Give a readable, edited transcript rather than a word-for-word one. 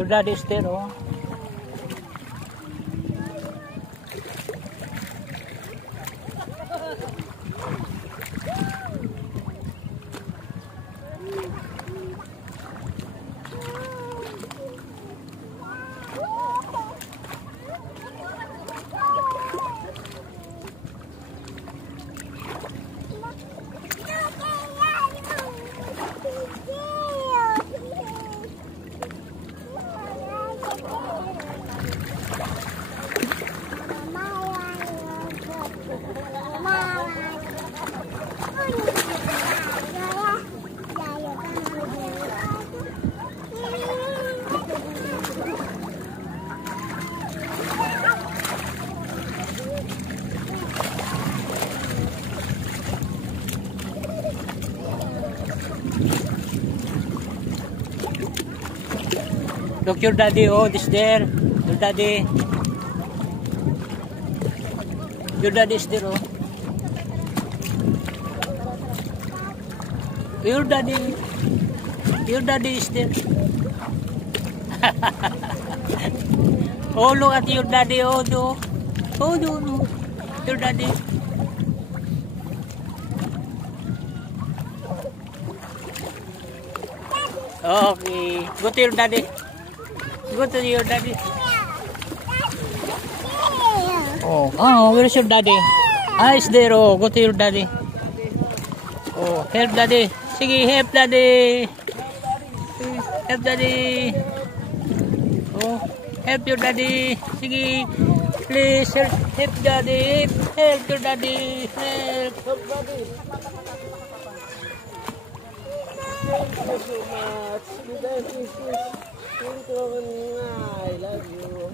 Your daddy is there, oh. Look, your daddy, oh, this there. Your daddy. Your daddy is there, oh. Your daddy. Your daddy is there. Oh, look at your daddy, oh, no. Oh, no, no. Your daddy. Okay. Go to your daddy. Go to your daddy. Oh, where's your daddy? Ah, it's there. Oh, go to your daddy. Oh, help daddy. Sige, help daddy. Help daddy. Oh, help your daddy. Sige, please help daddy. Help your daddy. Help. Help daddy. Thank you so much. You guys is I love you.